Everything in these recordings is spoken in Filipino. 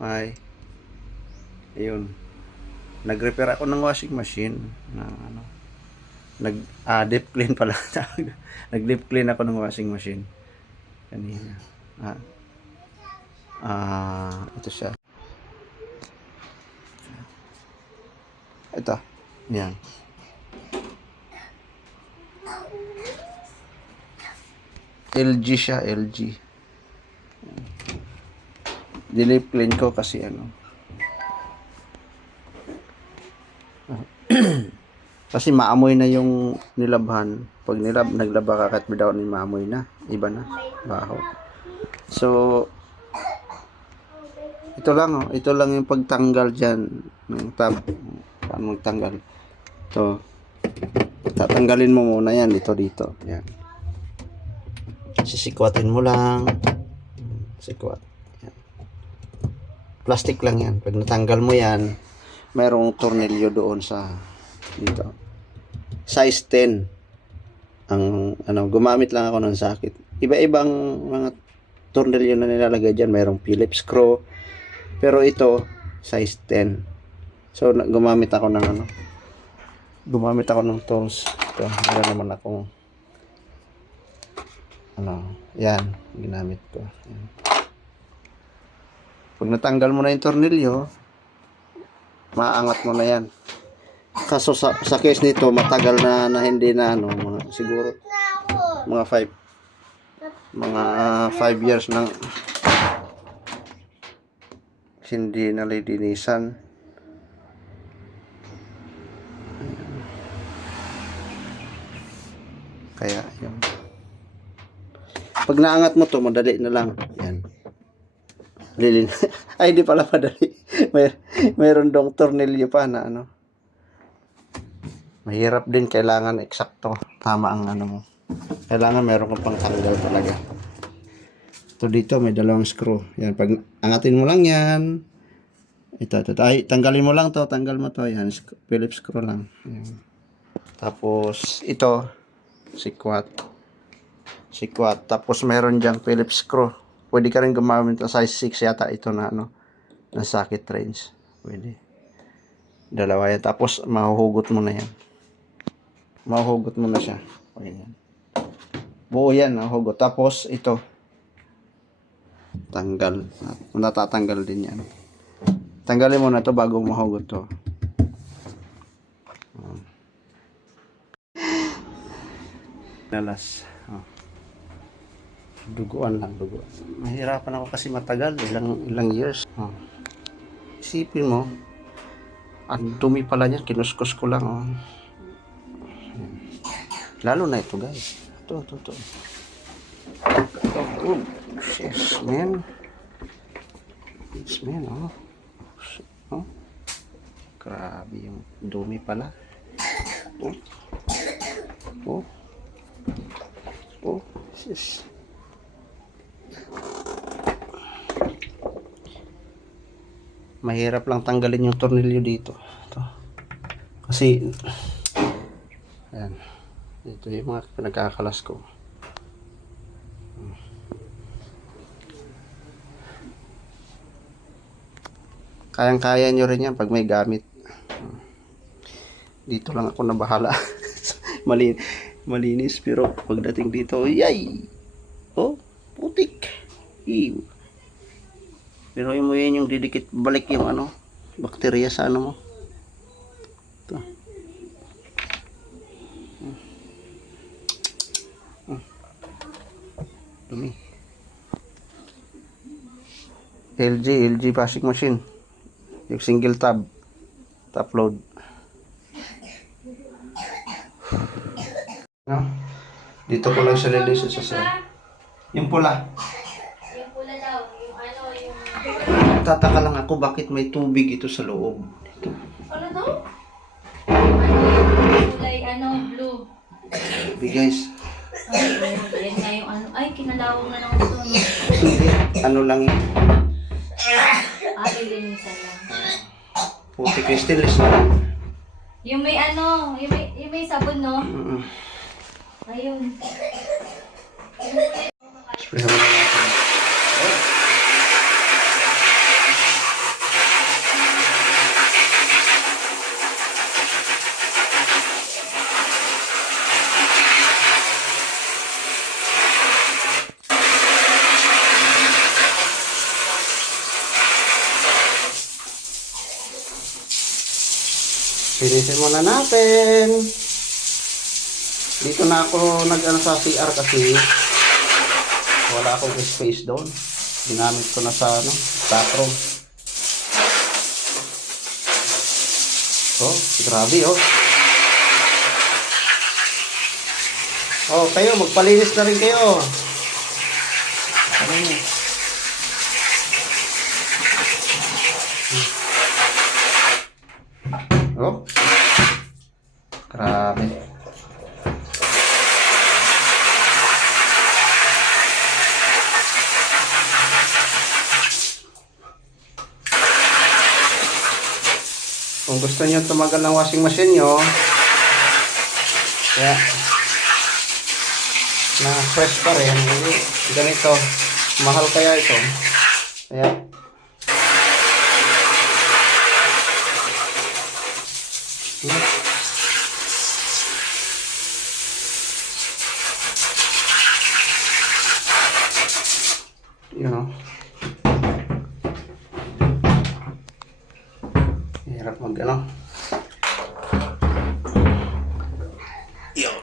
Ay, ayun. Nag-repair ako ng washing machine na ano. Deep clean pala. Nag-deep clean ako ng washing machine kanina. Ito siya. Ito. Yan. LG siya, LG. Deep clean ko kasi ano. Kasi maamoy na yung nilabhan. Pag naglaba ka kahit bitaw ni maamoy na. Iba na. Baho. So, ito lang oh. Ito lang yung pagtanggal dyan ng tab. Paano magtanggal? Ito. Tatanggalin mo muna yan. Dito. Yan. Sisikwatin mo lang. Sikwat. Yan. Plastic lang yan. Pag natanggal mo yan, mayroong tornilyo doon sa dito. Size 10. Ang gumamit lang ako ng sakit. Iba-ibang mga tornilyo na nilalagay diyan, mayroong Phillips screw. Pero ito size 10. So gumamit ako ng tools. Ito, meron naman akong yan, ginamit ko. Yan. Pag natanggal mo na yung tornilyo, maangat mo na yan. Kaso sa case nito, matagal na hindi na siguro mga 5 years nang hindi nalilinisan. Kaya yun. Pag naangat mo to, madali na lang. Yan. Ay, di pala madali. Mayroon dong tornilyo pa na mahirap din, kailangan eksakto. Tama ang mo. Kailangan meron kang pangtanggal talaga. Ito dito, may dalawang screw. Yan, pag angatin mo lang yan. Ito. Ay, tanggalin mo lang to. Tanggal mo to. Yan, Phillips screw lang. Yan. Tapos, ito, sikwat. Tapos, meron dyang Phillips screw. Pwede ka rin gumamit ng size 6 yata ito na na socket range. Pwede. Dalawa yan. Tapos, mahuhugot mo na yan. Mahuhugot mo na siya. Ayan. Buo yan, mahuhugot. Tapos, ito. Tanggal. Natatanggal din yan. Tanggalin mo na to bago mahugot to. Nalas. Duguan lang. Mahirapan ako kasi matagal. Ilang years. Isipin mo, ang dumi pala niyan, kinuskus ko lang. Lalo na ito, guys. Ito. Oh, yes, man. Yes, man, oh. Grabe yung dumi pala. Oh, yes. Mahirap lang tanggalin yung tornilyo dito. Ito. Kasi, ayan. Ito yung mga pinagkakalas ko. Kayang-kaya nyo rin yan pag may gamit. Dito lang ako nabahala. Malinis, pero pagdating dito, yay! Oh, putik. Ew. Pero mo yan yung didikit balik yung bakterya sa mo. Ito. Dumi. LG washing machine. Yung single top load. Dito ko lang siya lilisin sa sir. Yung pula. Yung pula daw, yung Tataka lang ako bakit may tubig ito sa loob. Ito. Ano daw? Yung kulay blue. Tubig, guys. Yan nga yung ay kinalawang na ng gusto. Ano lang yun? Lilinisan lang. Putik yung stainless na. Yung may yung may sabon, no? Ayun. Spray naman natin. Pinisin muna natin. Dito na ako nag-ano sa CR kasi wala akong space doon. Ginamit ko na sa bathroom. Oh, grabe oh. Oh, kayo magpalinis na rin kayo. Oh. Grabe. Kung gusto niyo tumagal ng washing machine nyo, kaya na fresh pa rin, hindi ganito, mahal kaya ito. Kaya you know, hirap mag ano. Yun.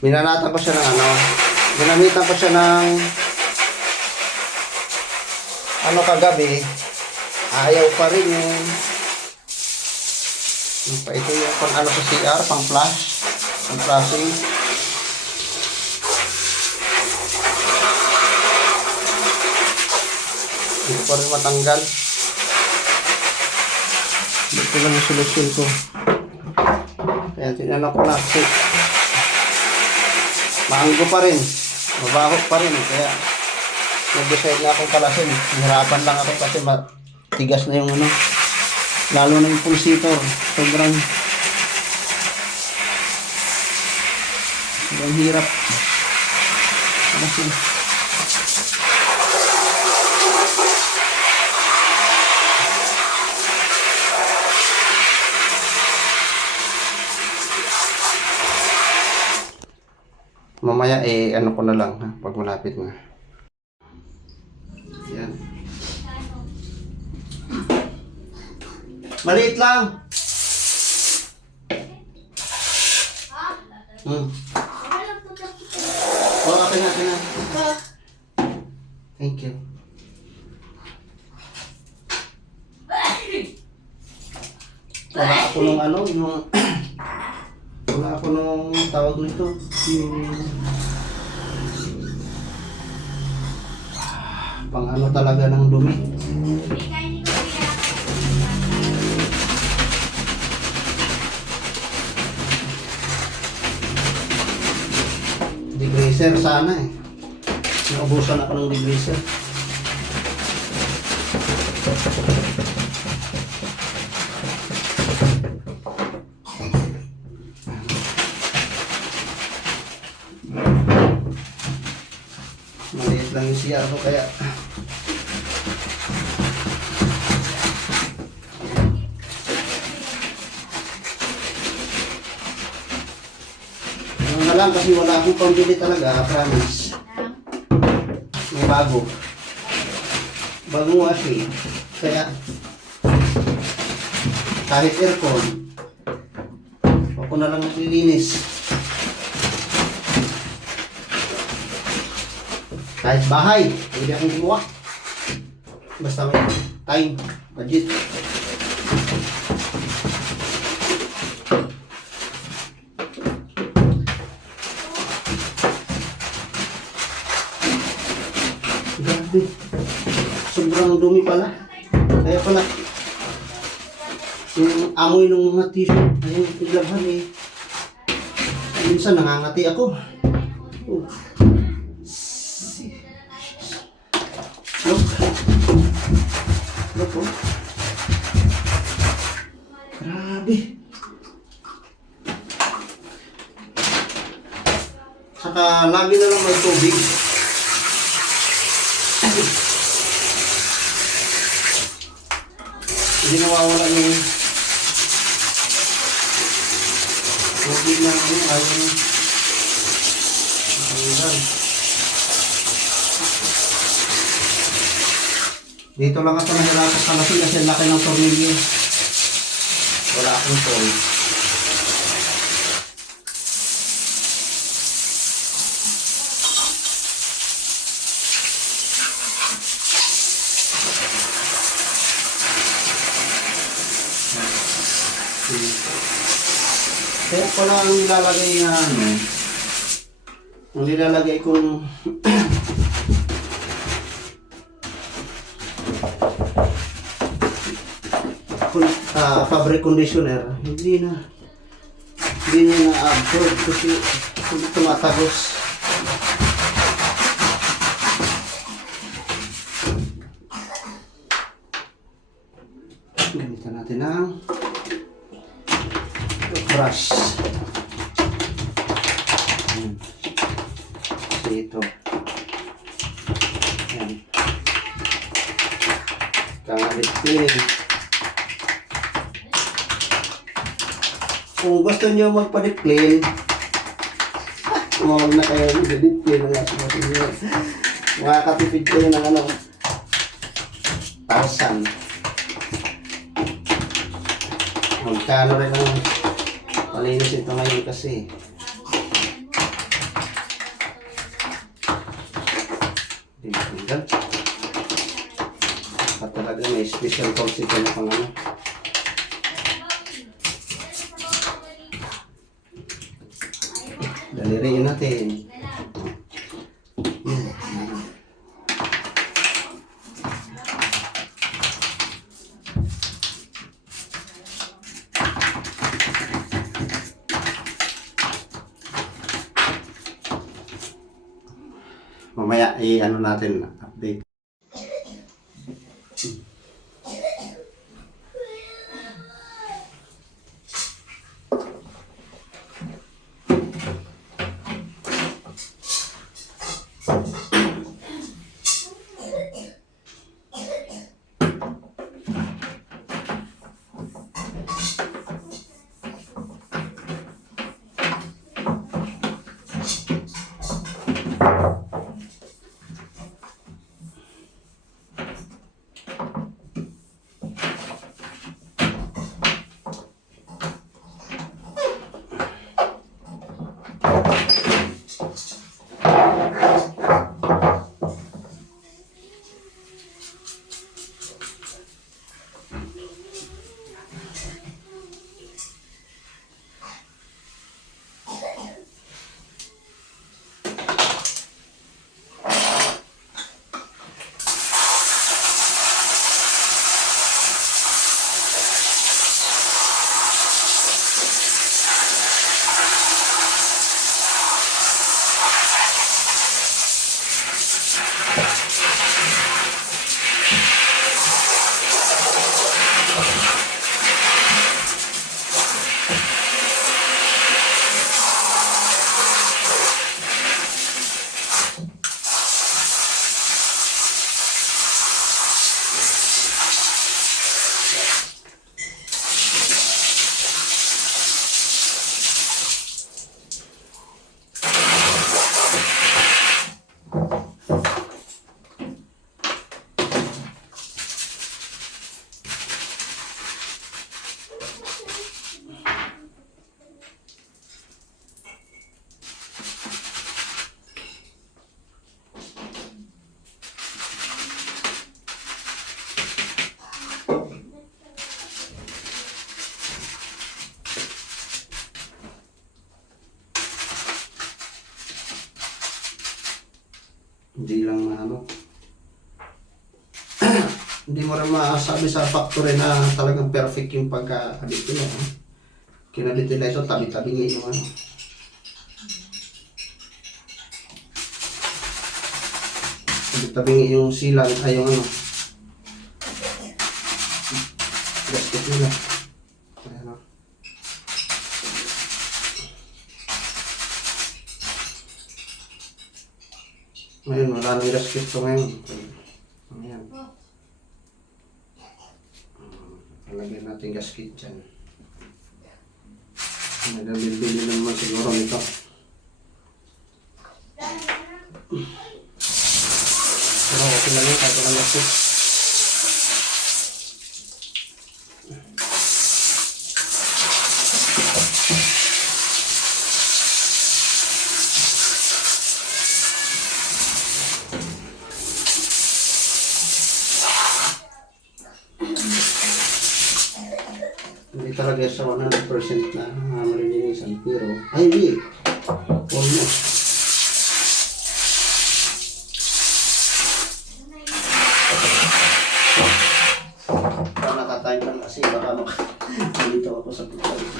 Binanatan ko siya ng ano, ginamitan ko siya ng ano kagabi, ayaw pa rin yung ito yung pang ano sa CR, pang flash, pang flashing. Hindi ko rin matanggal. Ito lang yung solusyon ko. Kaya tinanong ko na kasi maanggo pa rin, mabaho pa rin. Kaya nag-decide na akong kalasin. Hirapan lang ako kasi matigas na yung ano. Lalo na yung pulsator. Sobrang hirap. Kalasin. Mamaya ano ko na lang ha, pag malapit na. Yan. Maliit lang. Oh, akin na. Thank you. Wala ako nung ano, wala ako nung tawag nito. Yung pang ano talaga ng dumi. Degreaser sana eh. Naubusan ako ng degreaser. Maliit lang yung CR ko kaya ano na lang kasi wala akong pambili talaga, promise. May bagong washing kaya kahit aircon ako na lang maglilinis. Kahit bahay, pwede akong gumawa. Basta may time, budget. Grabe. Sobrang dumi pala. Kaya pala, yung amoy ng mga tissue, ayun, ilabhan eh. Minsan nangangati ako. Look po. Grabe. Saka lagi na lang may tubig. Hindi nawawala yung tubig na ayun. Dito lang ako nahirapan sa machine kasi laki ng tornilyo. Wala akong tool. Kaya pala ang nilalagay nga ano, ang nilalagay kong fabric conditioner, hindi niya na-absorb kasi tumatagos. Gamitan natin ang brush. Kasi ito. Ayan. Kamit din. Kung gusto niyo magpa-deep-clean, huwag na kayo mag-deep-clean ng ating material. Makakatipid kayo ng ano, 1,000. Magkano rin ang palinis ito ngayon kasi. Tingnan. At talaga may special tools ito na pang ano. Daliriin natin. Mamaya i-ano natin, update. Hindi lang na ano. Hindi mo rin masabi sa factory na talagang perfect yung pagka-adit nila. Kinadit nila ito, tabi-tabi nga yung ano. Tabi-tabi nga yung silang, ay yung ano. Gasket nila. Ayan o. Ngayon, wala nang gasket to ngayon. Ayan. Lagyan natin gasket dyan. Nagabili naman siguro nito. Pero okay lang yun, kahit walang gasket. talaga sa 100% na malilinisan. Pero, ay hindi. Almost. Baka nakatayin lang kasi baka dito ako sa pagkakas.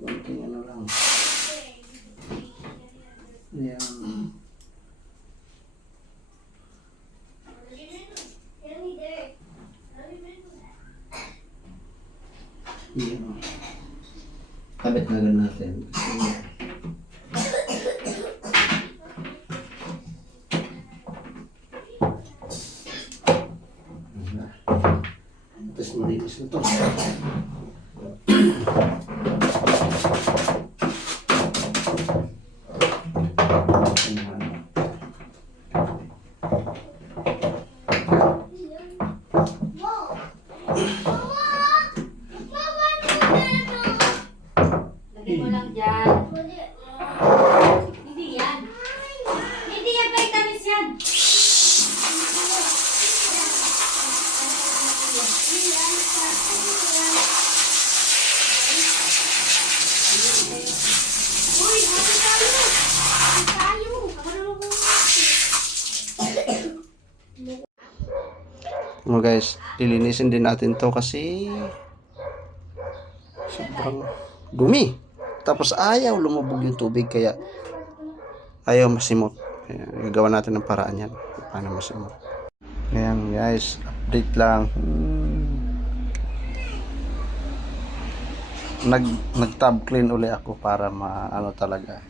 Konting ano lang. Ayan. Ayan. Kabit na lang natin. Tapos malinis na ito. Lagay mo lang dyan. Hindi yan. Hindi yan vitamins yan. Uy, hati tayo. Hati tayo. Mga guys, lilinisin din natin to kasi sobrang dumi. Tapos ayaw lumubog yung tubig kaya ayaw masimot. Kaya gagawa natin ng paraan yan. Paano masimot. Ayan guys, update lang. Nag-tab clean uli ako para maano talaga.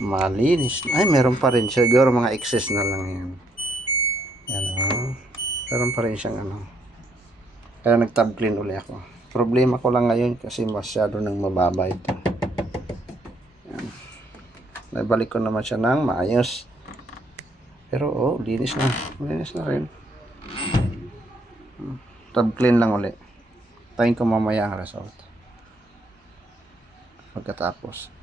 Malinis. Ay, meron pa rin. Siguro mga excess na lang yan. Yan o. Meron pa rin siyang ano. Kaya nag-tab clean uli ako. Problema ko lang ngayon kasi masyado nang mababa ito. Yan. Naibalik ko naman siya ng maayos. Pero oh, linis na. Linis na rin. Tab clean lang uli. Tayin ko mamaya ang result. Pagkatapos.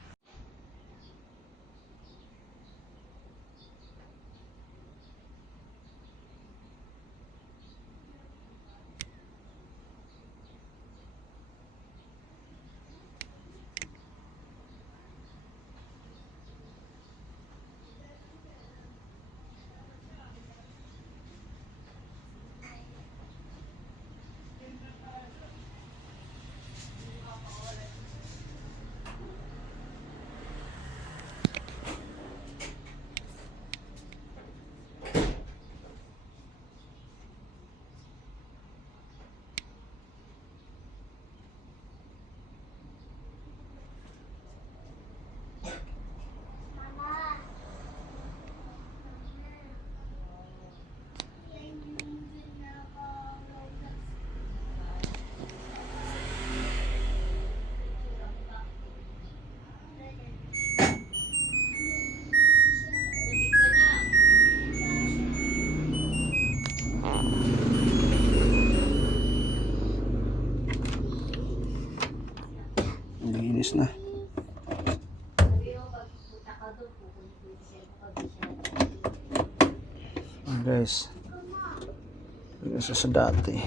Linis na. Guys, sa dati.